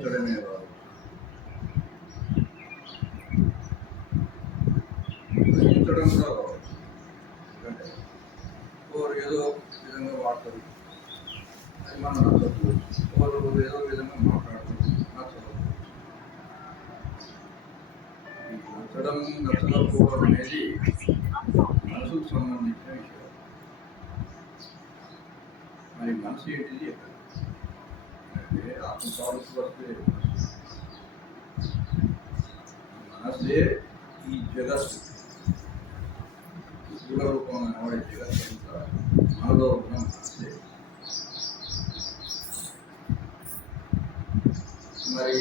వివరించడమే కాదు ప్రశ్నించడం ఏదో విధంగా వాడతారు. అది మనం నచ్చకపోవచ్చు ఒకరు ఏదో విధంగా మాట్లాడతారు. నచ్చకపోవచ్చు నచ్చడం నచ్చకపోవడం అనేది మనసుకు సంబంధించిన విషయం. మరి మనసు ఏంటిది? ఎక్కడ అంటే ఈ జగత్తు స్థూల మనలో ఉన్న మనసే మరి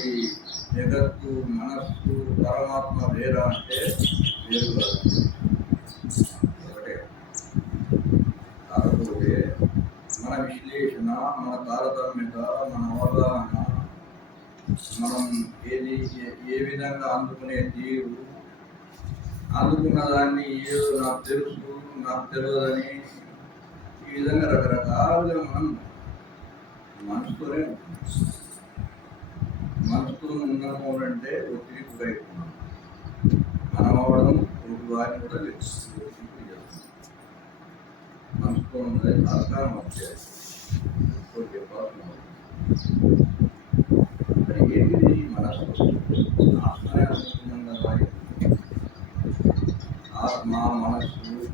జగత్తు మనస్సు పరమాత్మ వేరా అంటే వేరు ఒకటే కాకపోతే విశ్లేషణ మన తారతమ్యత మన అవగాహన మనం ఏది ఏ- విధంగా అందుకునే తీరు అందుకున్న దాన్ని ఏదో నాకు తెలుసు నాకు తెలియదని ఈ విధంగా రకరకాలుగా మనం మనసుతోనే మనసుతో ఉన్నాము అంటే ఒత్తిడి గురైతున్నాం మనం. అవ్వడం ఒక వారిని కూడా తెలుస్తుంది మనసుతో ఉన్నది తాత్కాలం వచ్చేది.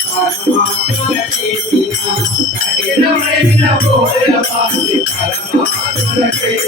Thank you.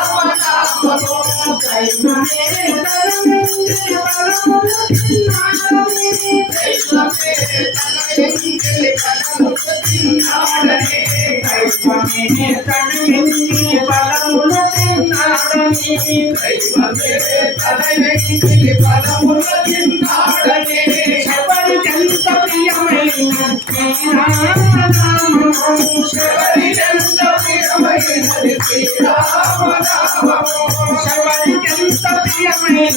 మనస్సు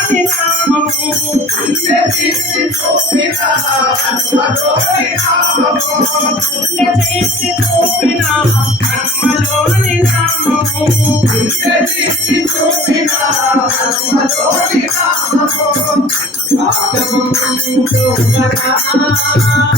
నామము రాఘవ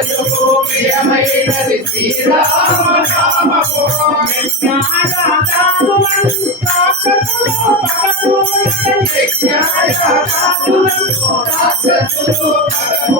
కమ్ము గోవరా శ్రీరామ నామము కరుణాత్ముని రావణుని ఎదురొట్టి